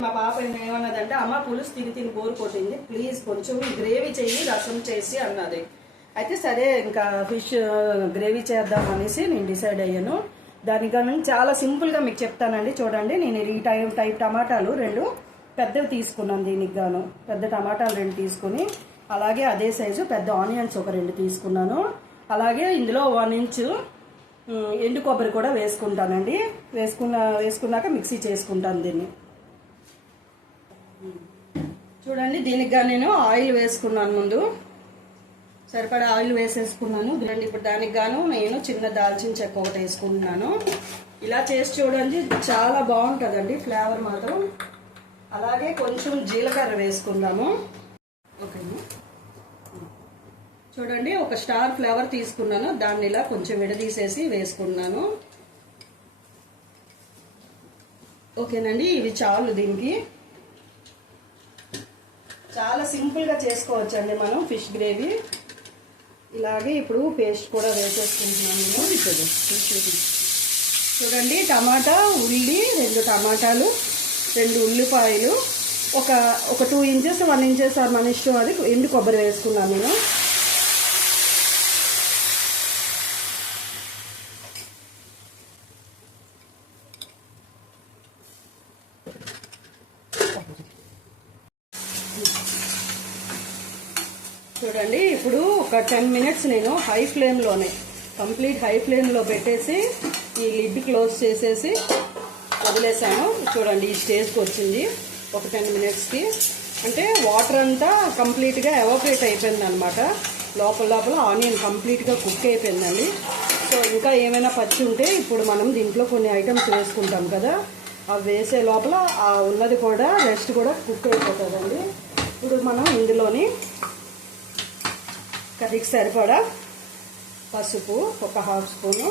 మా పాప ఏమన్నదంటే అమ్మ పులుసు తిని తిని బోరు కొట్టింది. ప్లీజ్ కొంచెం గ్రేవీ చేయి రసం చేసి అన్నది. అయితే సరే ఇంకా ఫిష్ గ్రేవీ చేద్దాం అనేసి నేను డిసైడ్ అయ్యాను. దానికన్నా చాలా సింపుల్గా మీకు చెప్తానండి. చూడండి నేను ఈ టైప్ టైప్ టమాటాలు రెండు పెద్దవి తీసుకున్నాను దీనికి గాను. పెద్ద టమాటాలు రెండు తీసుకుని అలాగే అదే సైజు పెద్ద ఆనియన్స్ ఒక రెండు తీసుకున్నాను. అలాగే ఇందులో వన్ ఇంచు ఎండు కొబ్బరి కూడా వేసుకుంటానండి. వేసుకున్న వేసుకున్నాక మిక్సీ చేసుకుంటాను దీన్ని. చూడండి దీనికిగా నేను ఆయిల్ వేసుకున్నాను ముందు. సరిపడా ఆయిల్ వేసేసుకున్నాను. చూడండి ఇప్పుడు దానికి గాను నేను చిన్న దాల్చిన చెక్క ఒకటి వేసుకుంటున్నాను. ఇలా చేసి చూడండి చాలా బాగుంటుందండి ఫ్లేవర్ మాత్రం. అలాగే కొంచెం జీలకర్ర వేసుకుందాము. ఓకేనా చూడండి ఒక స్టార్ ఫ్లేవర్ తీసుకున్నాను. దాన్ని ఇలా కొంచెం విడదీసేసి వేసుకున్నాను ఓకేనండి ఇవి చాలు దీనికి. చాలా సింపుల్గా చేసుకోవచ్చండి మనం ఫిష్ గ్రేవీ. ఇలాగే ఇప్పుడు పేస్ట్ కూడా వేసేసుకుంటున్నాను నేను. చూడండి టమాటా ఉల్లి రెండు టమాటాలు రెండు ఉల్లిపాయలు ఒక ఒక టూ ఇంచెస్ వన్ ఇంచెస్ మన ఇష్టం అది ఎండు కొబ్బరి వేసుకున్నాను నేను చూడండి ఇప్పుడు ఒక టెన్ మినిట్స్ నేను హై ఫ్లేమ్లోనే కంప్లీట్ హై ఫ్లేమ్లో పెట్టేసి ఈ లిడ్ క్లోజ్ చేసేసి వదిలేసాను. చూడండి ఈ స్టేజ్కి వచ్చింది ఒక టెన్ మినిట్స్కి. అంటే వాటర్ అంతా కంప్లీట్గా ఎవాపరేట్ అయిపోయింది అనమాట లోపల లోపల ఆనియన్ కంప్లీట్గా కుక్ అయిపోయిందండి. సో ఇంకా ఏమైనా పచ్చి ఉంటే ఇప్పుడు మనం దీంట్లో కొన్ని ఐటమ్స్ వేసుకుంటాం కదా అవి వేసే లోపల ఆ ఉన్నది కూడా రెస్ట్ కూడా కుక్ అయిపోతుందండి. ఇప్పుడు మనం ఇందులోని కర్రీకి సరిపడా పసుపు ఒక హాఫ్ స్పూను.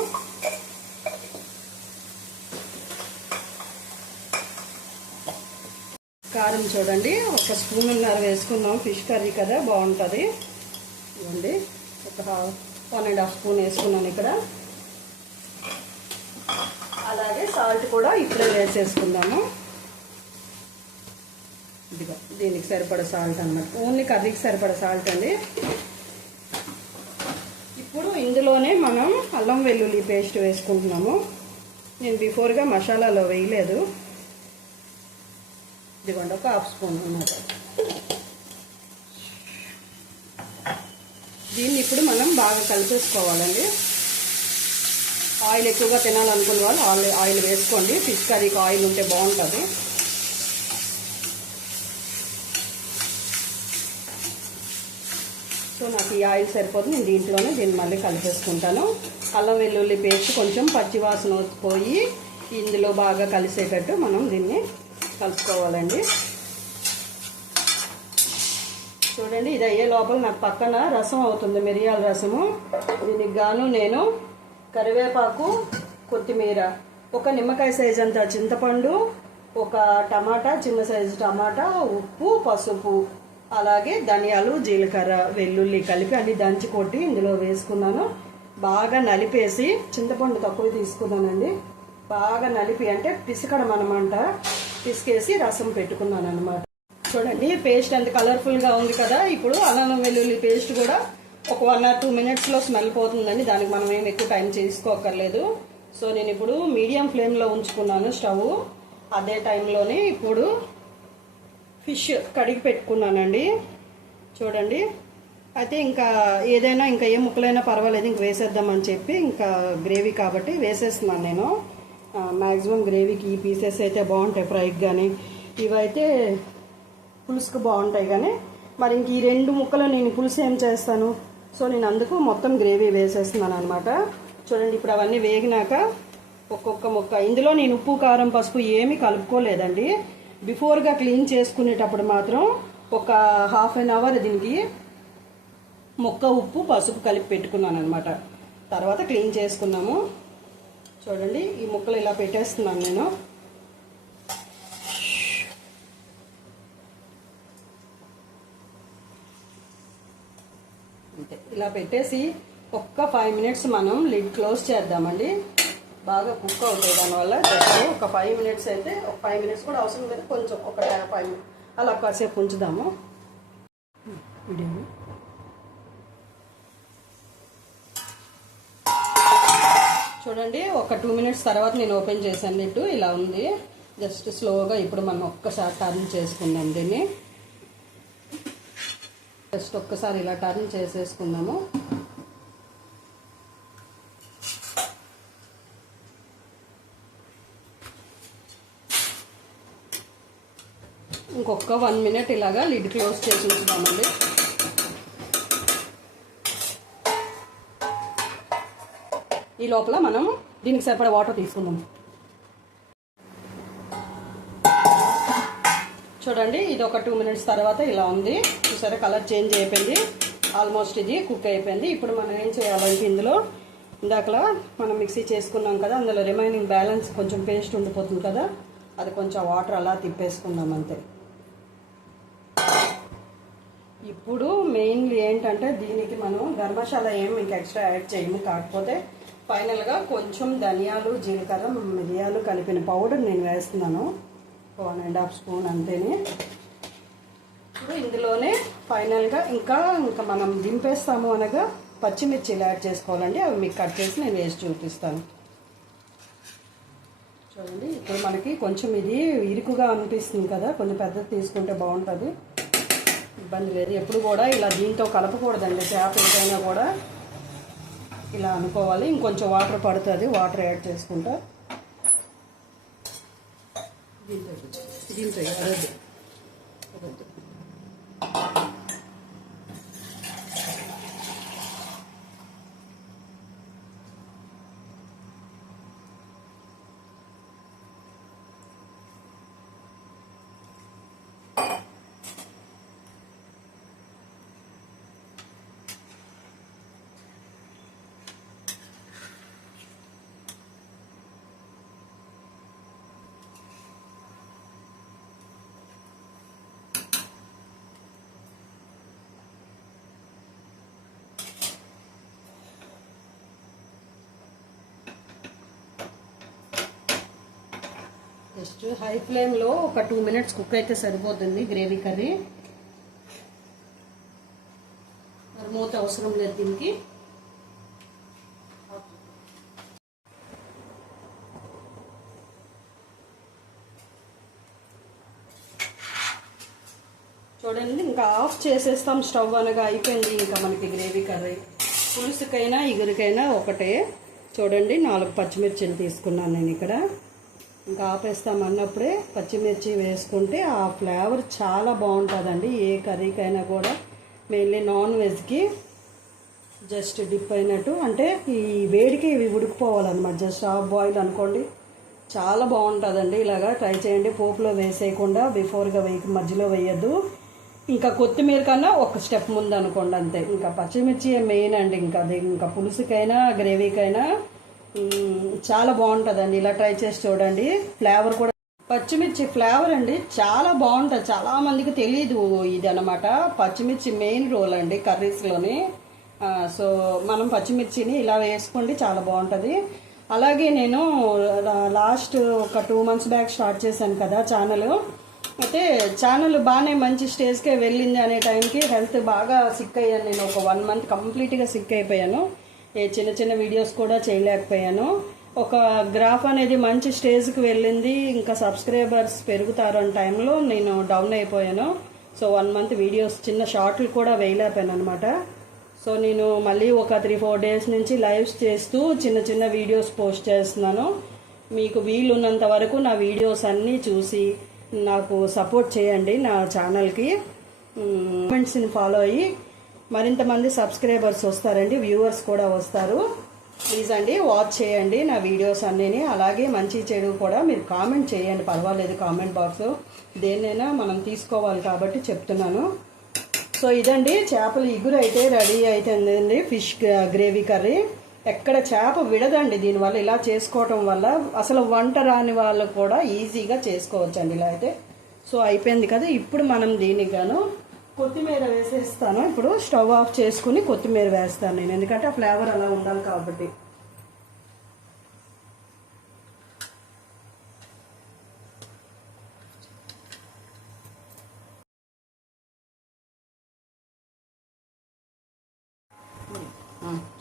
కారం చూడండి ఒక స్పూన్ ఉన్నర వేసుకుందాం. ఫిష్ కర్రీ కదా బాగుంటుంది. ఇవ్వండి ఒక half one and half spoon వేసుకున్నాను ఇక్కడ. అలాగే సాల్ట్ కూడా ఇప్పుడే వేసేసుకుందాము. ఇదిగో దీనికి సరిపడ సాల్ట్ అన్నమాట. ఓన్లీ కర్రీకి సరిపడ సాల్ట్ అండి. ఇందులోనే మనం అల్లం వెల్లుల్లి పేస్ట్ వేసుకుంటున్నాము. నేను బిఫోర్గా మసాలాలో వేయలేదు. ఇదిగోండి ఒక హాఫ్ స్పూన్ అన్నమాట. దీన్ని ఇప్పుడు మనం బాగా కలిపేసుకోవాలండి. ఆయిల్ ఎక్కువగా తినాలనుకున్న వాళ్ళు ఆయిల్ ఆయిల్ వేసుకోండి. ఫిష్ కర్రీకి ఆయిల్ ఉంటే బాగుంటుంది సో నాకు ఈ ఆయిల్ సరిపోతుంది. నేను దీంట్లోనే దీన్ని మళ్ళీ కలిపేసుకుంటాను. అల్లం వెల్లుల్లి పేస్ట్ కొంచెం పచ్చివాసన పోయి ఇందులో బాగా కలిసేటట్టు మనం దీన్ని కలుపుకోవాలండి. చూడండి ఇది అయ్యే లోపల నాకు పక్కన రసం అవుతుంది మిరియాల రసము. దీనికి గాను నేను కరివేపాకు కొత్తిమీర ఒక నిమ్మకాయ సైజ్ అంత చింతపండు ఒక టమాటా చిన్న సైజు టమాటా ఉప్పు పసుపు. అలాగే ధనియాలు జీలకర్ర వెల్లుల్లి కలిపి అన్ని దంచి కొట్టి ఇందులో వేసుకున్నాను. బాగా నలిపేసి చింతపండు తక్కువ తీసుకున్నానండి. బాగా నలిపి అంటే పిసకడం అనమాట పిసికేసి రసం పెట్టుకున్నాను అనమాట చూడండి పేస్ట్ ఎంత కలర్ఫుల్గా ఉంది కదా. ఇప్పుడు అల్లం వెల్లుల్లి పేస్ట్ కూడా ఒక వన్ ఆర్ టూ మినిట్స్లో స్మెల్ పోతుందండి. దానికి మనం ఏం ఎక్కువ టైం చేసుకోకర్లేదు సో నేను ఇప్పుడు మీడియం ఫ్లేమ్లో ఉంచుకున్నాను స్టవ్ అదే టైంలోనే ఇప్పుడు ఫిష్ కడిగి పెట్టుకున్నానండి. చూడండి. అయితే ఇంకా ఏదైనా ఇంకా ఏ ముక్కలైనా పర్వాలేదు ఇంక వేసేద్దామని చెప్పి ఇంకా గ్రేవీ కాబట్టి వేసేస్తున్నాను నేను. మ్యాక్సిమం గ్రేవీకి ఈ పీసెస్ అయితే బాగుంటాయి ఫ్రైకి కానీ ఇవైతే పులుసుకు బాగుంటాయి కానీ మరి ఇంక ఈ రెండు ముక్కలు నేను పులుసు ఏం చేస్తాను? సో నేను అందుకు మొత్తం గ్రేవీ వేసేస్తున్నాను అనమాట చూడండి ఇప్పుడు అవన్నీ వేగినాక ఒక్కొక్క ముక్క. ఇందులో నేను ఉప్పు కారం పసుపు ఏమీ కలుపుకోలేదండి. బిఫోర్గా క్లీన్ చేసుకునేటప్పుడు మాత్రం ఒక హాఫ్ అన్ అవర్ దీనికి మొక్క ఉప్పు పసుపు కలిపి పెట్టుకున్నాను అనమాట తర్వాత క్లీన్ చేసుకున్నాము. చూడండి ఈ ముక్కలు ఇలా పెట్టేస్తున్నాను నేను. అంతే. ఇలా పెట్టేసి ఒక్క ఫైవ్ మినిట్స్ మనం లిడ్ క్లోజ్ చేద్దామండి. బాగా కుక్ అవుతాయి. దానివల్ల జస్ట్ ఒక ఫైవ్ మినిట్స్ అయితే ఒక ఫైవ్ మినిట్స్ కూడా అవసరం లేదు. కొంచెం ఒక ఫైవ్ అలా కాసేపు ఉంచుదాము. చూడండి ఒక టూ మినిట్స్ తర్వాత నేను ఓపెన్ చేశాను. ఇటు ఇలా ఉంది. జస్ట్ స్లోగా ఇప్పుడు మనం ఒక్కసారి టర్న్ చేసుకుందాం దీన్ని. జస్ట్ ఒక్కసారి ఇలా టర్న్ చేసేసుకుందాము. ఇంకొక వన్ మినిట్ ఇలాగా లిడ్ క్లోజ్ చేసి ఉంచుదామండి ఈ లోపల మనం దీనికి సరిపడే వాటర్ తీసుకుందాం. చూడండి ఇది ఒక టూ మినిట్స్ తర్వాత ఇలా ఉంది. చూసారా కలర్ చేంజ్ అయిపోయింది. ఆల్మోస్ట్ ఇది కుక్ అయిపోయింది. ఇప్పుడు మనం ఏం చేయాలంటే ఇందులో ఇందాకలా మనం మిక్సీ చేసుకున్నాం కదా అందులో రిమైనింగ్ బ్యాలెన్స్ కొంచెం పేస్ట్ ఉండిపోతుంది కదా అది కొంచెం వాటర్ అలా తిప్పేసుకుందాం అంతే. ఇప్పుడు మెయిన్లీ ఏంటంటే దీనికి మనం గర్మశాల ఏం ఇంకా ఎక్స్ట్రా యాడ్ చేయము. కాకపోతే ఫైనల్గా కొంచెం ధనియాలు జీలకర్ర మిరియాలు కలిపిన పౌడర్ నేను వేస్తున్నాను. వన్ అండ్ హాఫ్ స్పూన్ అంతేనే. ఇప్పుడు ఇందులోనే ఫైనల్గా ఇంకా ఇంకా మనం దింపేస్తాము అనగా పచ్చిమిర్చిలు యాడ్ చేసుకోవాలండి. అవి మీకు కట్ చేసి నేను వేసి చూపిస్తాను. చూడండి ఇప్పుడు మనకి కొంచెం ఇది ఇరుకుగా అనిపిస్తుంది కదా. కొంచెం పెద్దది తీసుకుంటే బాగుంటుంది. ఇబ్బంది లేదు. ఎప్పుడు కూడా ఇలా దీంతో కలపకూడదండి. చేప ఏదైనా కూడా ఇలా అనుకోవాలి. ఇంకొంచెం వాటర్ పడుతుంది. వాటర్ యాడ్ చేసుకుంటా. దీంతో దీంతో జస్ట్ హై ఫ్లేమ్లో ఒక టూ మినిట్స్ కుక్ అయితే సరిపోతుంది గ్రేవీ కర్రీ. మరి మూత అవసరం లేదు దీనికి. చూడండి ఇంకా ఆఫ్ చేసేస్తాం స్టవ్ అనగా అయిపోయింది ఇంకా మనకి గ్రేవీ కర్రీ. పులుసుకైనా ఇగురికైనా ఒకటే. చూడండి నాలుగు పచ్చిమిర్చిలు తీసుకున్నాను నేను ఇక్కడ. ఇంకా ఆపేస్తాం అన్నప్పుడే పచ్చిమిర్చి వేసుకుంటే ఆ ఫ్లేవర్ చాలా బాగుంటుందండి. ఏ కర్రీకైనా కూడా మెయిన్లీ నాన్ వెజ్కి జస్ట్ డిప్ అయినట్టు. అంటే ఈ వేడికి ఇవి ఉడికిపోవాలన్నమాట. జస్ట్ హాఫ్ బాయిల్ అనుకోండి చాలా బాగుంటుందండి. ఇలాగా ట్రై చేయండి. పోపులో వేసేయకుండా బిఫోర్గా వేయక మధ్యలో వేయద్దు. ఇంకా కొత్తిమీర కన్నా ఒక స్టెప్ ముందు అనుకోండి అంతే. ఇంకా పచ్చిమిర్చి మెయిన్ అండి. ఇంకా అది ఇంకా పులుసుకైనా గ్రేవీకైనా చాలా బాగుంటుందండి. ఇలా ట్రై చేసి చూడండి. ఫ్లేవర్ కూడా పచ్చిమిర్చి ఫ్లేవర్ అండి. చాలా బాగుంటుంది. చాలా మందికి తెలియదు ఇది అనమాట పచ్చిమిర్చి మెయిన్ రోల్ అండి కర్రీస్లోని. సో మనం పచ్చిమిర్చిని ఇలా వేసుకోండి చాలా బాగుంటుంది. అలాగే నేను లాస్ట్ ఒక టూ మంత్స్ బ్యాక్ స్టార్ట్ చేశాను కదా ఛానల్. అయితే ఛానల్ బాగానే మంచి స్టేజ్కే వెళ్ళింది అనే టైంకి హెల్త్ బాగా సిక్ అయ్యాను. నేను ఒక వన్ మంత్ కంప్లీట్గా సిక్ అయిపోయాను. చిన్న చిన్న వీడియోస్ కూడా చేయలేకపోయాను. ఒక గ్రాఫ్ అనేది మంచి స్టేజ్కి వెళ్ళింది. ఇంకా సబ్స్క్రైబర్స్ పెరుగుతారు అన్న టైంలో నేను డౌన్ అయిపోయాను. సో వన్ మంత్ వీడియోస్ చిన్న షార్ట్లు కూడా వేయలేకపోయాను అనమాట సో నేను మళ్ళీ ఒక త్రీ ఫోర్ డేస్ నుంచి లైవ్స్ చేస్తూ చిన్న చిన్న వీడియోస్ పోస్ట్ చేస్తున్నాను. మీకు వీలున్నంత వరకు నా వీడియోస్ అన్నీ చూసి నాకు సపోర్ట్ చేయండి నా ఛానల్కి కమెంట్స్ని ఫాలో అయ్యి మరింత మంది సబ్స్క్రైబర్స్ వస్తారండి వ్యూవర్స్ కూడా వస్తారు. ప్లీజ్ అండి వాచ్ చేయండి నా వీడియోస్ అన్నీ అలాగే మంచి చెడు కూడా మీరు కామెంట్ చేయండి. పర్వాలేదు కామెంట్ బాక్స్. దేన్నైనా మనం తీసుకోవాలి కాబట్టి చెప్తున్నాను. సో ఇదండి చేపల ఇగురు అయితే రెడీ అవుతుందండి ఫిష్ గ్రేవీ కర్రీ. ఎక్కడ చేప విడదండి దీనివల్ల. ఇలా చేసుకోవటం వల్ల అసలు వంట రాని వాళ్ళు కూడా ఈజీగా చేసుకోవచ్చండి ఇలా అయితే. సో అయిపోయింది కదా ఇప్పుడు మనం దీనికి గాను కొత్తిమీర వేసేస్తాను. ఇప్పుడు స్టవ్ ఆఫ్ చేసుకుని కొత్తిమీర వేస్తాను నేను. ఎందుకంటే ఆ ఫ్లేవర్ అలా ఉండాలి కాబట్టి.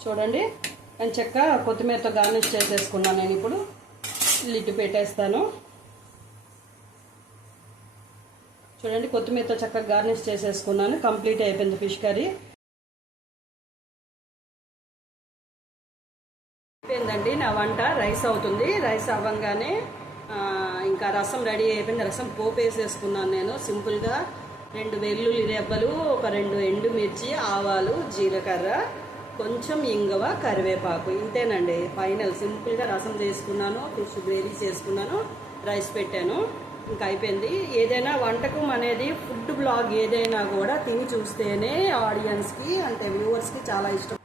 చూడండి. నేను చెక్క కొత్తిమీరతో గార్నిష్ చేసేసుకున్నాను నేను ఇప్పుడు. లిడ్ పెట్టేస్తాను. చూడండి కొత్తిమీరతో చక్కగా గార్నిష్ చేసేసుకున్నాను. కంప్లీట్ అయిపోయింది ఫిష్ కర్రీ. అయిపోయిందండి నా వంట. రైస్ అవుతుంది. రైస్ అవ్వంగానే ఇంకా రసం రెడీ అయిపోయింది. రసం పోపు వేసేసుకున్నాను నేను. సింపుల్గా రెండు వెల్లుల్లి రెబ్బలు ఒక రెండు ఎండుమిర్చి ఆవాలు జీలకర్ర కొంచెం ఇంగవ కరివేపాకు. ఇంతేనండి. ఫైనల్. సింపుల్గా రసం చేసుకున్నాను. ఫిష్ గ్రేవీ చేసుకున్నాను. రైస్ పెట్టాను. ఇంకా అయిపోయింది. ఏదైనా వంటకం అనేది ఫుడ్ బ్లాగ్ ఏదైనా కూడా తిని చూస్తేనే ఆడియన్స్కి అంటే వ్యూవర్స్కి చాలా ఇష్టం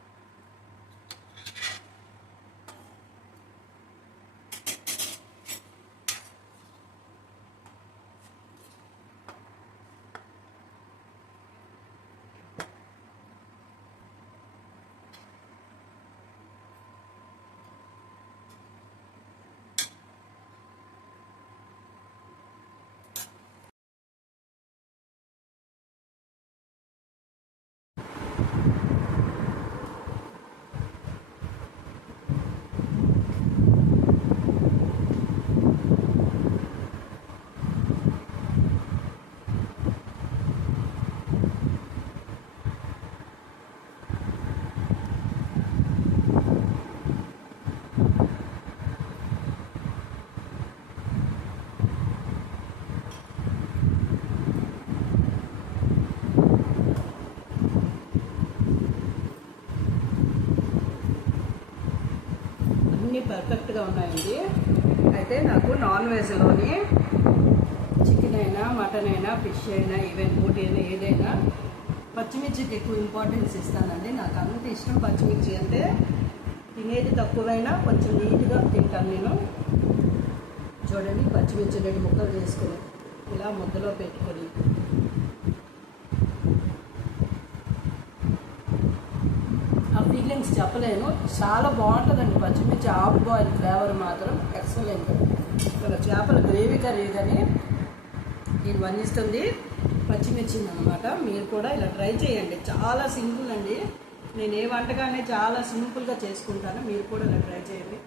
అన్నీ పర్ఫెక్ట్గా ఉన్నాయండి. అయితే నాకు నాన్ వెజ్లోని చికెన్ అయినా మటన్ అయినా ఫిష్ అయినా ఈవెన్ బోట్ అయినా ఏదైనా పచ్చిమిర్చికి ఎక్కువ ఇంపార్టెన్స్ ఇస్తానండి. నాకు అంత ఇష్టం పచ్చిమిర్చి అంటే తినేది తక్కువైనా కొంచెం నీట్గా తింటాను నేను. చూడండి పచ్చిమిర్చి రెండు ముక్కలు చేసుకొని ఇలా ముద్దలో పెట్టుకొని ఆ ఫీలింగ్స్ చెప్పలేను. చాలా బాగుంటుందండి పచ్చిమిర్చి ఆఫ్ బాయిల్ ఫ్లేవర్ మాత్రం. ఎక్సలెంట్. ఇక్కడ చేపల గ్రేవీ కర్రీ కానీ నేను వర్ణిస్తుంది పచ్చిమిర్చి అనమాట మీరు కూడా ఇలా ట్రై చేయండి. చాలా సింపుల్ అండి. నేను ఏ వంటకాన్ని చాలా సింపుల్గా చేసుకుంటాను మీరు కూడా ఇలా ట్రై చేయండి.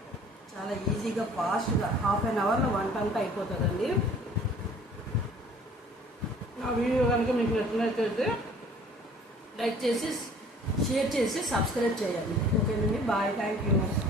చాలా ఈజీగా ఫాస్ట్గా హాఫ్ అన్ అవర్లో వంట అంతా అయిపోతుందండి. నా వీడియో కనుక మీకు నచ్చినట్లయితే లైక్ చేసి షేర్ చేసి సబ్స్క్రైబ్ చేయండి. Bye. Thank you.